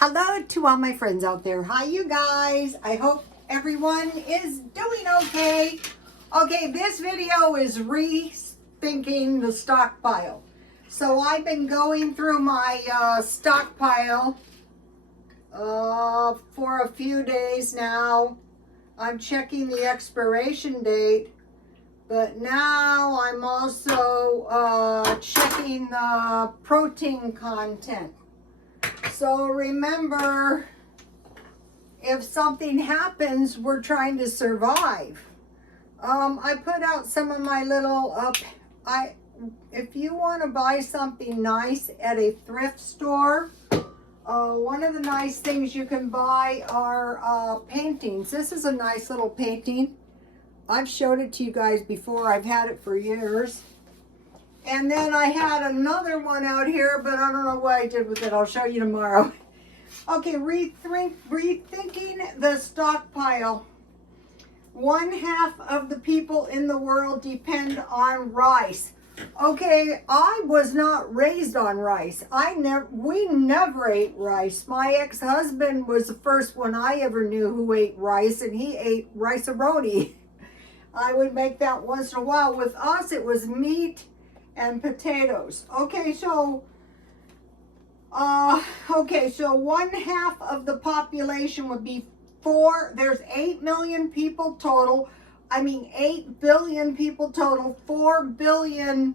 Hello to all my friends out there. Hi, you guys. I hope everyone is doing okay. Okay, this video is rethinking the stockpile. So I've been going through my stockpile for a few days now. I'm checking the expiration date, but now I'm also checking the protein content. So remember, if something happens, we're trying to survive. I put out some of my little, if you want to buy something nice at a thrift store, one of the nice things you can buy are paintings. This is a nice little painting. I've showed it to you guys before. I've had it for years. And then I had another one out here, but I don't know what I did with it. I'll show you tomorrow. Okay, rethinking the stockpile. 1/2 of the people in the world depend on rice. Okay, I was not raised on rice. We never ate rice. My ex-husband was the first one I ever knew who ate rice, and he ate rice-a-roni. I would make that once in a while. With us, it was meat and potatoes. Okay, so 1/2 of the population would be there's 8 million people total. 8 billion people total. 4 billion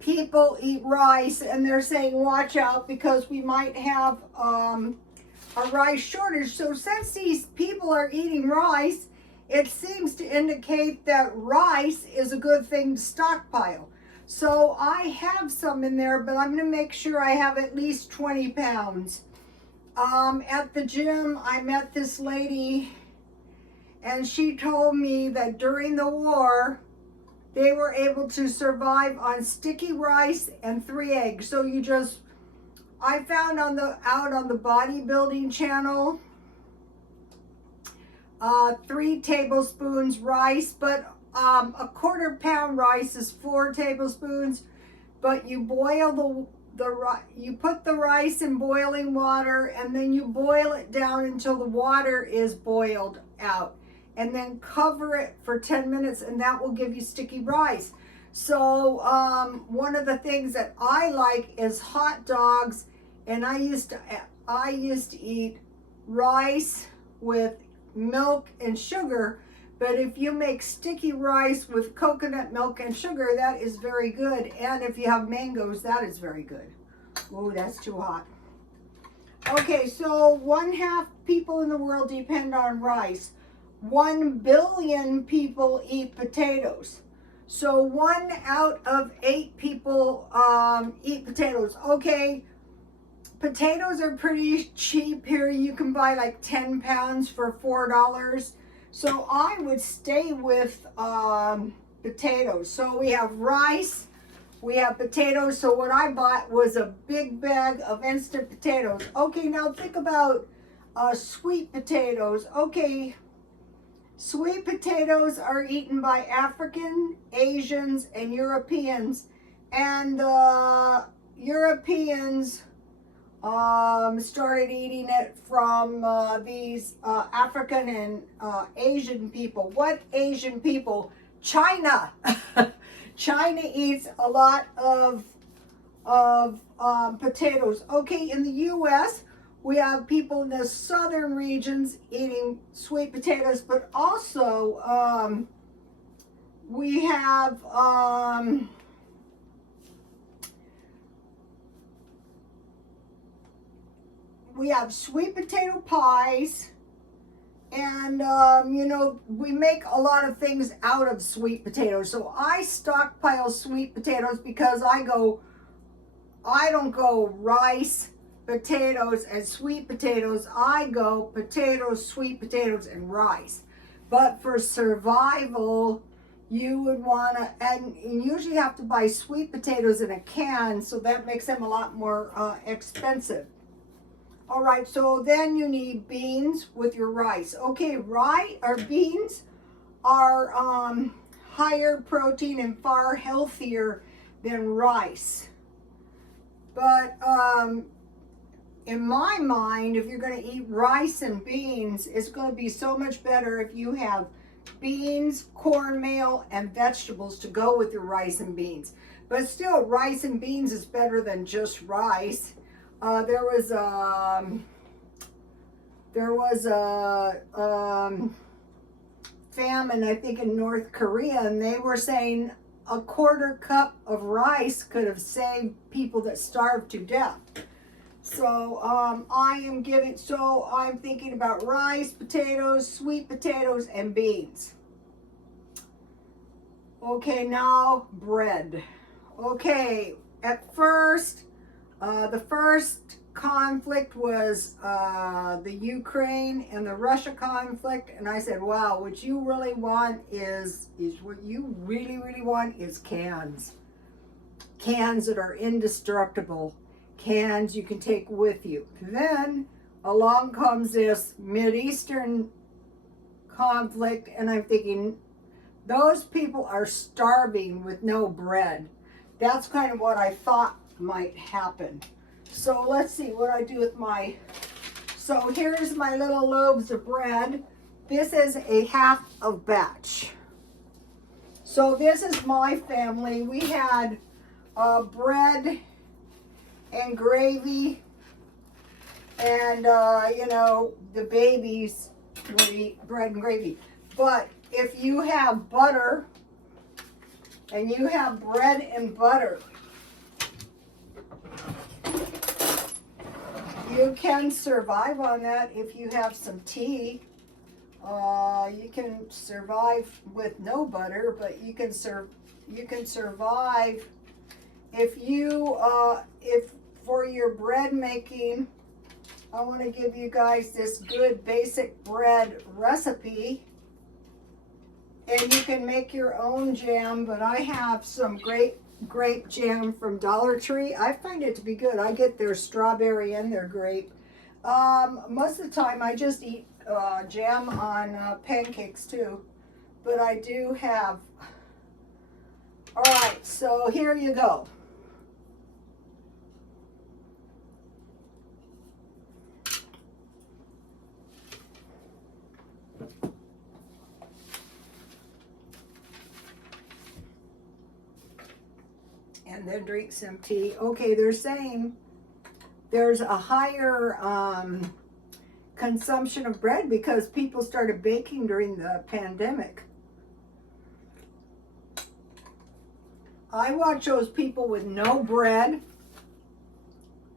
people eat rice, and they're saying watch out because we might have a rice shortage. So since these people are eating rice, it seems to indicate that rice is a good thing to stockpile. So I have some in there, but I'm going to make sure I have at least 20 pounds. At the gym, I met this lady, and she told me that during the war, they were able to survive on sticky rice and 3 eggs. So I found out on the bodybuilding channel, 3 tablespoons rice, but a 1/4 pound rice is 4 tablespoons, but you boil you put the rice in boiling water, and then you boil it down until the water is boiled out, and then cover it for 10 minutes, and that will give you sticky rice. So one of the things that I like is hot dogs, and I used to eat rice with milk and sugar. But if you make sticky rice with coconut milk and sugar, that is very good. And if you have mangoes, that is very good. Oh, that's too hot. Okay, so 1/2 people in the world depend on rice. 1 billion people eat potatoes. So 1 out of 8 people eat potatoes. Okay, potatoes are pretty cheap here. You can buy like 10 pounds for $4. So I would stay with potatoes. So we have rice, we have potatoes. So what I bought was a big bag of instant potatoes. Okay, now think about sweet potatoes. Okay, sweet potatoes are eaten by African, Asians, and Europeans. And Europeans started eating it from these African and Asian people. What Asian people? China. China eats a lot of potatoes. Okay, in the U.S., we have people in the southern regions eating sweet potatoes, but also we have sweet potato pies, and we make a lot of things out of sweet potatoes. So I stockpile sweet potatoes because I don't go rice, potatoes, and sweet potatoes. I go potatoes, sweet potatoes, and rice. But for survival, you would want to, and you usually have to buy sweet potatoes in a can, so that makes them a lot more expensive. All right, so then you need beans with your rice. Okay, beans are higher protein and far healthier than rice. But in my mind, if you're going to eat rice and beans, it's going to be so much better if you have beans, cornmeal, and vegetables to go with your rice and beans. But still, rice and beans is better than just rice. There was a famine, I think, in North Korea, and they were saying a quarter cup of rice could have saved people that starved to death. So I'm thinking about rice, potatoes, sweet potatoes, and beans. Okay, now bread. Okay, at first, the first conflict was the Ukraine and the Russia conflict, and I said, wow, what you really want is what you really, really want is cans. Cans that are indestructible. Cans you can take with you. Then along comes this Mideastern conflict, and I'm thinking, those people are starving with no bread. That's kind of what I thought might happen. So let's see what I do with my, so here's my little loaves of bread. This is a half of batch. So this is my family. We had bread and gravy, and you know, the babies would eat bread and gravy. But if you have butter and you have bread and butter, you can survive on that. If you have some tea, you can survive with no butter, but you can survive if you if for your bread making. I want to give you guys this good basic bread recipe, and you can make your own jam, but I have some great grape jam from Dollar Tree. I find it to be good. I get their strawberry and their grape. Most of the time I just eat jam on pancakes too, but I do have. All right, so here you go. And then drink some tea. Okay, they're saying there's a higher consumption of bread because people started baking during the pandemic. I watch those people with no bread.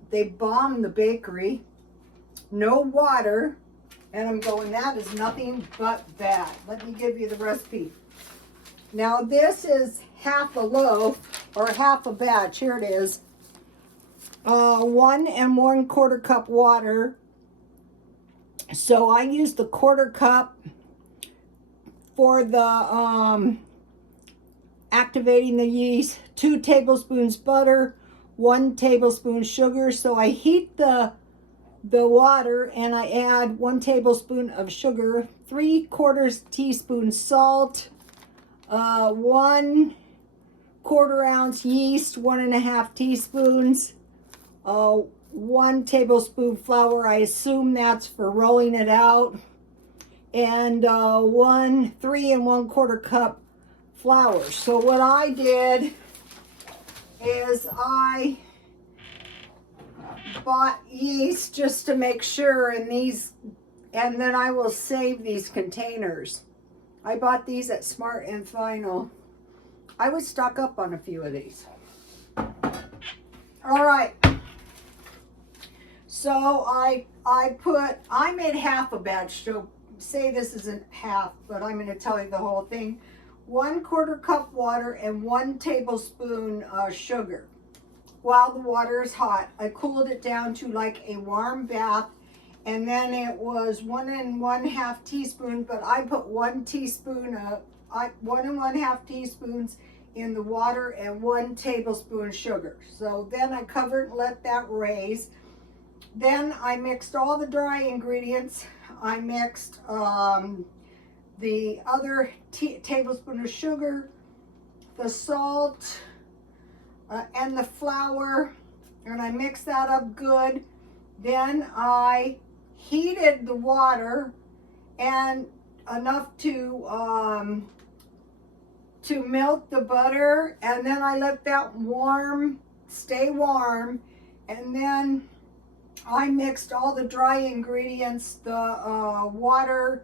They bomb the bakery. No water. And I'm going, that is nothing but bad. Let me give you the recipe. Now this is half a loaf or half a batch. Here it is. 1 1/4 cup water. So I use the 1/4 cup for the activating the yeast. 2 tablespoons butter, 1 tablespoon sugar. So I heat the water and I add 1 tablespoon of sugar, 3/4 teaspoon salt, 1/4 ounce yeast, 1 1/2 teaspoons, 1 tablespoon flour. I assume that's for rolling it out, and 3 1/4 cup flour. So what I did is I bought yeast just to make sure in these, and then I will save these containers. I bought these at Smart and Final. I would stock up on a few of these. All right. So I made half a batch. So say this isn't half, but I'm going to tell you the whole thing. 1/4 cup water and 1 tablespoon sugar. While the water is hot, I cooled it down to like a warm bath, and then it was 1 1/2 teaspoon, but I put 1 teaspoon of 1 1/2 teaspoons in the water and 1 tablespoon sugar. So then I covered and let that raise. Then I mixed all the dry ingredients. I mixed the other tablespoon of sugar, the salt, and the flour, and I mixed that up good. Then I heated the water and enough to melt the butter, and then I let that stay warm, and then I mixed all the dry ingredients, the water,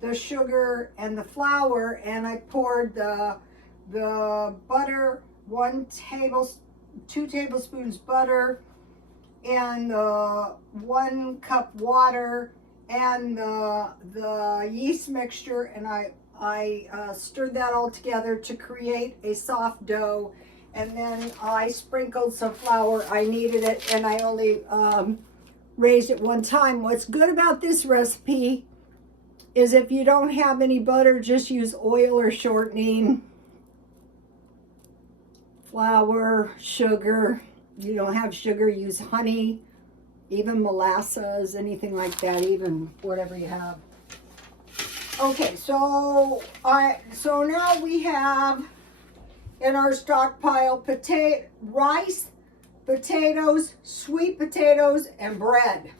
the sugar, and the flour, and I poured the butter, 2 tablespoons butter, and 1 cup water, and the yeast mixture, and I stirred that all together to create a soft dough, and then I sprinkled some flour. I kneaded it, and I only raised it 1 time. What's good about this recipe is if you don't have any butter, just use oil or shortening, flour, sugar. You don't have sugar, use honey, even molasses, anything like that, even whatever you have. Okay, so now we have in our stockpile rice, potatoes, sweet potatoes, and bread.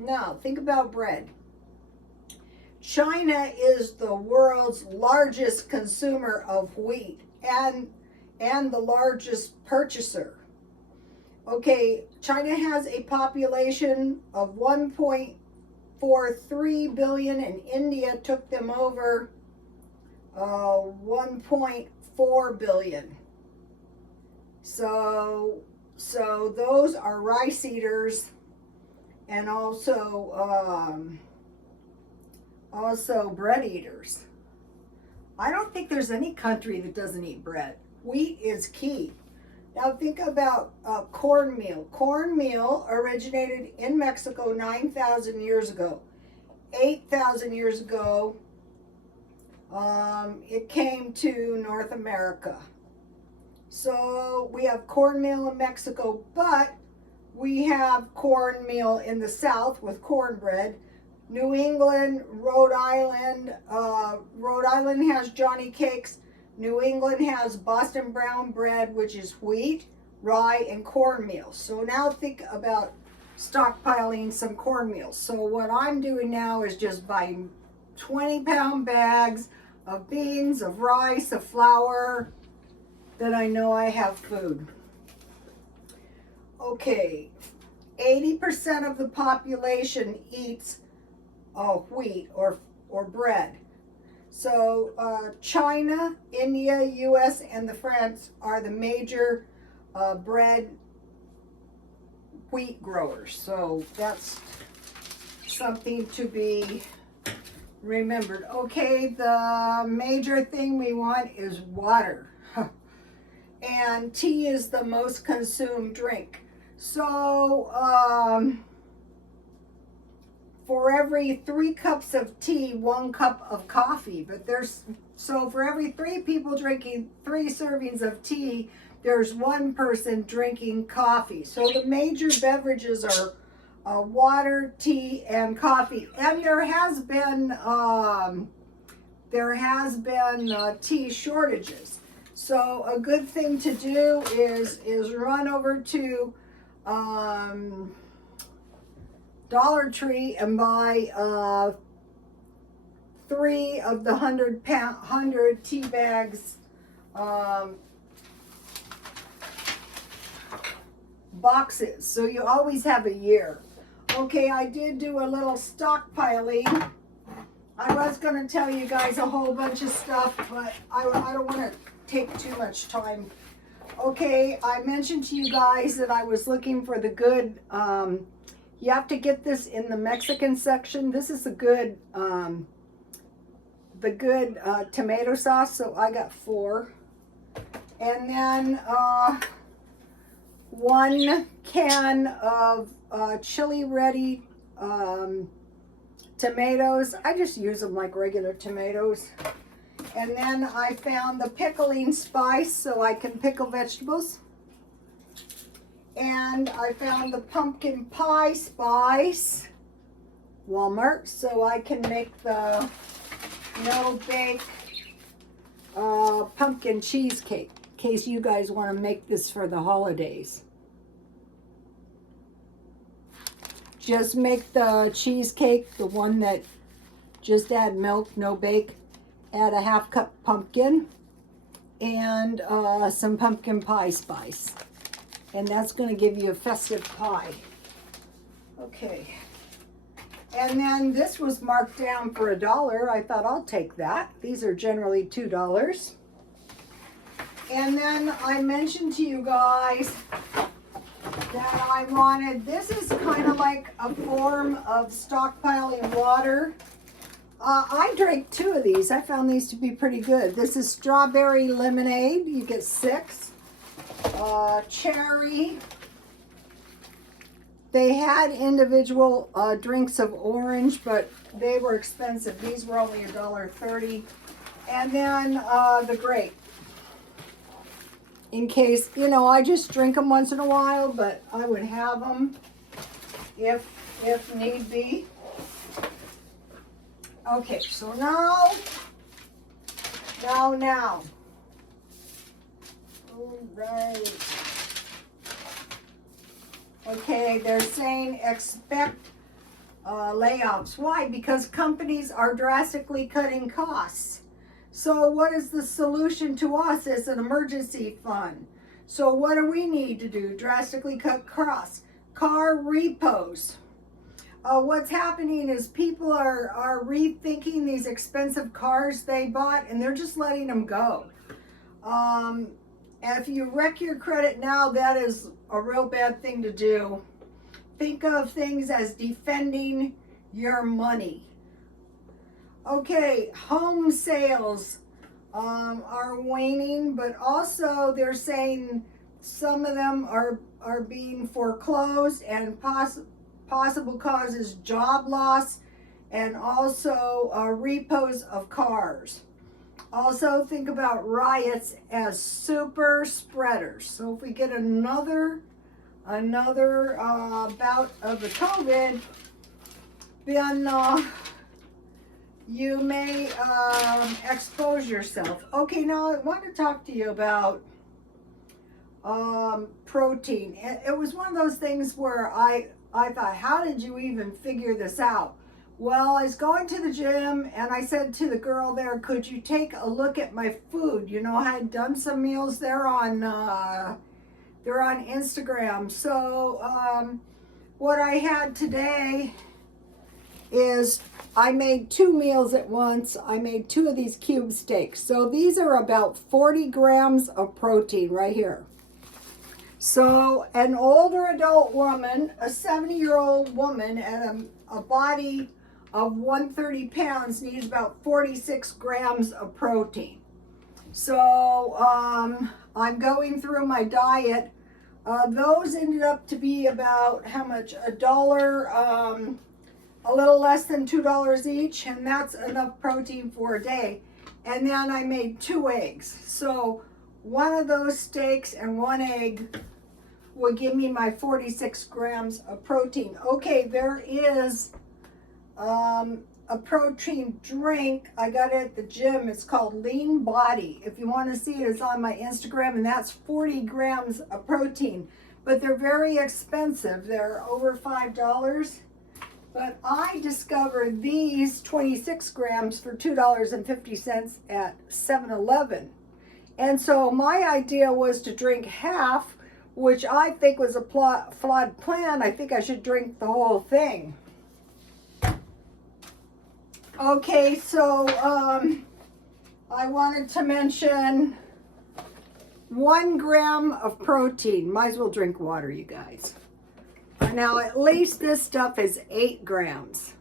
Now think about bread. China is the world's largest consumer of wheat and the largest purchaser. Okay, China has a population of 1.43 billion, and India took them over 1.4 billion. So those are rice eaters, and also bread eaters. I don't think there's any country that doesn't eat bread. Wheat is key. Now think about cornmeal. Cornmeal originated in Mexico 9,000 years ago. 8,000 years ago, it came to North America. So we have cornmeal in Mexico, but we have cornmeal in the South with cornbread. New England, Rhode Island has Johnny cakes. New England has Boston brown bread, which is wheat, rye, and cornmeal. So now think about stockpiling some cornmeal. So what I'm doing now is just buying 20-pound bags of beans, of rice, of flour, that I know I have food. Okay, 80% of the population eats wheat or bread. So China, India, US, and France are the major bread wheat growers. So that's something to be remembered. Okay, the major thing we want is water. And tea is the most consumed drink. So for every 3 cups of tea, 1 cup of coffee. But so for every 3 people drinking 3 servings of tea, there's 1 person drinking coffee. So the major beverages are water, tea, and coffee. And there has been tea shortages. So a good thing to do is run over to Dollar Tree and buy 3 of the 100 tea bags boxes. So you always have a year. Okay, I did do a little stockpiling. I was going to tell you guys a whole bunch of stuff, but I don't want to take too much time. Okay, I mentioned to you guys that I was looking for the good, you have to get this in the Mexican section. This is the good tomato sauce, so I got 4. And then 1 can of chili ready tomatoes. I just use them like regular tomatoes. And then I found the pickling spice so I can pickle vegetables. And I found the pumpkin pie spice, Walmart, so I can make the no-bake pumpkin cheesecake, in case you guys want to make this for the holidays. just make the cheesecake, the one that just add milk, no bake. Add a 1/2 cup pumpkin and some pumpkin pie spice. And that's going to give you a festive pie. Okay. And then this was marked down for $1. I thought I'll take that. These are generally $2. And then I mentioned to you guys that I wanted, this is kind of like a form of stockpiling water. I drank 2 of these. I found these to be pretty good. This is strawberry lemonade. You get 6. Cherry. They had individual drinks of orange, but they were expensive. These were only $1.30. And then the grape. In case, you know, I just drink them once in a while, but I would have them if need be. Okay, so now. All right. Okay, they're saying expect layoffs. Why? Because companies are drastically cutting costs. So what is the solution to us as an emergency fund? So what do we need to do? Drastically cut costs. Car repos. What's happening is people are rethinking these expensive cars they bought, and they're just letting them go. If you wreck your credit now, that is a real bad thing to do. Think of things as defending your money. Okay, home sales are waning, but also they're saying some of them are being foreclosed, and possible causes job loss, and also repos of cars. Also think about riots as super spreaders. So if we get another bout of the COVID, then you may expose yourself. Okay, now I want to talk to you about protein. It was one of those things where I thought, how did you even figure this out? Well, I was going to the gym, and I said to the girl there, could you take a look at my food? You know, I had done some meals there on they're on Instagram. So what I had today is I made 2 meals at once. I made 2 of these cube steaks. So these are about 40 grams of protein right here. So an older adult woman, a 70-year-old woman at a body of 130 pounds needs about 46 grams of protein. So I'm going through my diet. Those ended up to be about how much? $1, a little less than $2 each, and that's enough protein for a day. And then I made 2 eggs. So one of those steaks and 1 egg will give me my 46 grams of protein. Okay, there is a protein drink. I got it at the gym. It's called Lean Body. If you want to see it, it's on my Instagram, and that's 40 grams of protein. But they're very expensive. They're over $5. But I discovered these 26 grams for $2.50 at 7-Eleven. And so my idea was to drink half, which I think was a flawed plan. I think I should drink the whole thing. Okay, so I wanted to mention 1 gram of protein. Might as well drink water, you guys. Now, at least this stuff is 8 grams,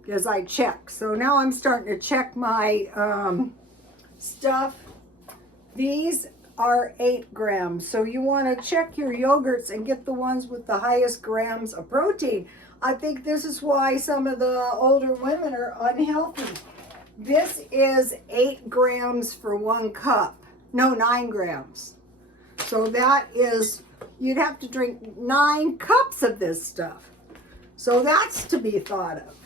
because I check. So now I'm starting to check my stuff. These are 8 grams. So you want to check your yogurts and get the ones with the highest grams of protein. I think this is why some of the older women are unhealthy. This is 8 grams for 1 cup. No, 9 grams. So that is, you'd have to drink 9 cups of this stuff. So that's to be thought of.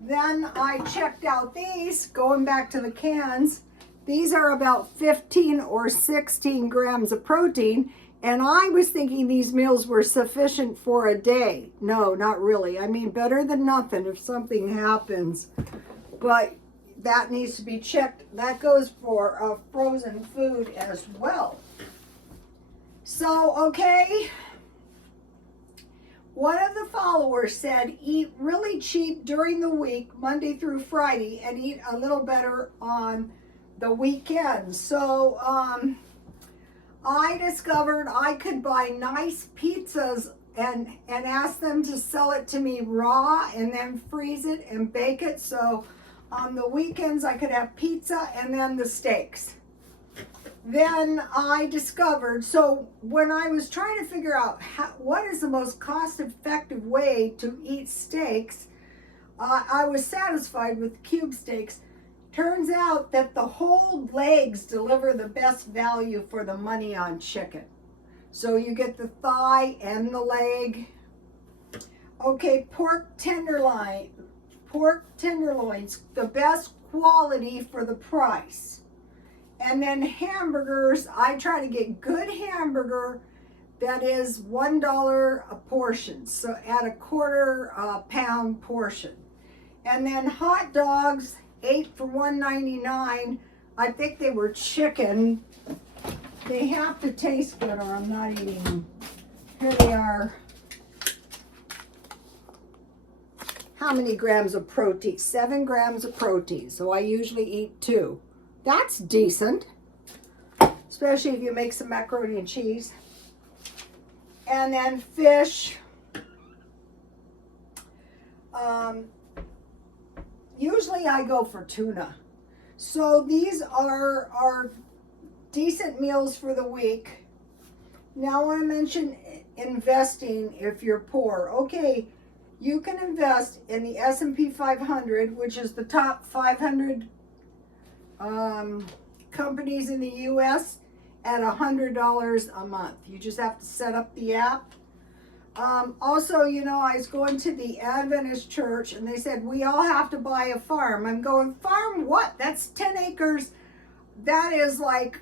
Then I checked out these, going back to the cans. These are about 15 or 16 grams of protein. And I was thinking these meals were sufficient for a day. No, not really. I mean, better than nothing if something happens. But that needs to be checked. That goes for frozen food as well. So, okay. One of the followers said, eat really cheap during the week, Monday through Friday, and eat a little better on the weekends. So, I discovered I could buy nice pizzas and ask them to sell it to me raw and then freeze it and bake it. So on the weekends I could have pizza and then the steaks. Then I discovered, so when I was trying to figure out what is the most cost-effective way to eat steaks, I was satisfied with cube steaks. Turns out that the whole legs deliver the best value for the money on chicken. So you get the thigh and the leg. Okay, pork tenderloins, the best quality for the price. And then hamburgers, I try to get good hamburger that is $1 a portion, so at a quarter pound portion. And then hot dogs, 8 for $1.99. I think they were chicken. They have to taste good or I'm not eating them. Here they are. How many grams of protein? 7 grams of protein. So I usually eat 2. That's decent, especially if you make some macaroni and cheese. And then fish. Usually I go for tuna. So these are decent meals for the week. Now I want to mention investing if you're poor. Okay, you can invest in the S&P 500, which is the top 500 companies in the U.S. at $100 a month. You just have to set up the app. Also, you know, I was going to the Adventist church and they said, we all have to buy a farm. I'm going, farm what? That's 10 acres. That is like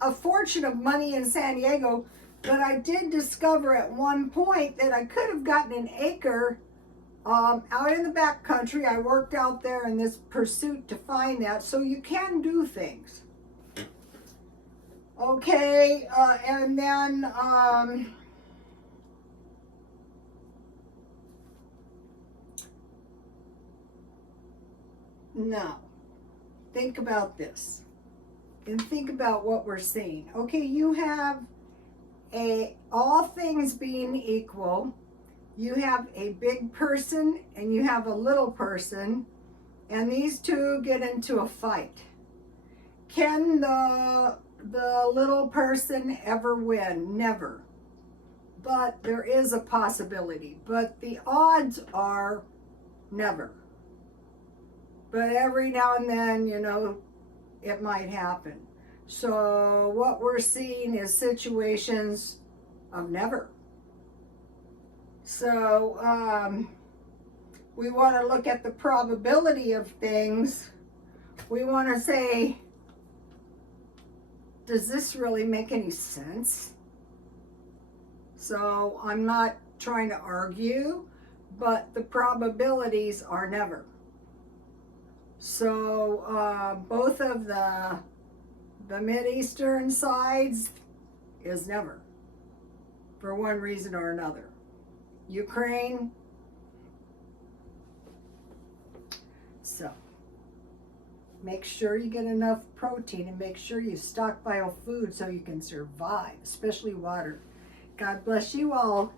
a fortune of money in San Diego. But I did discover at one point that I could have gotten an acre out in the back country. I worked out there in this pursuit to find that. So you can do things. Okay, and then now think about this and think about what we're seeing. Okay, you have all things being equal, you have a big person and you have a little person, and these two get into a fight. Can the little person ever win? Never. But there is a possibility. But the odds are never. But every now and then, you know, it might happen. So what we're seeing is situations of never. So we want to look at the probability of things. We want to say, does this really make any sense? So I'm not trying to argue, but the probabilities are never. So both of the Mideastern sides is never, for one reason or another. Ukraine. So make sure you get enough protein and make sure you stockpile food so you can survive, especially water. God bless you all.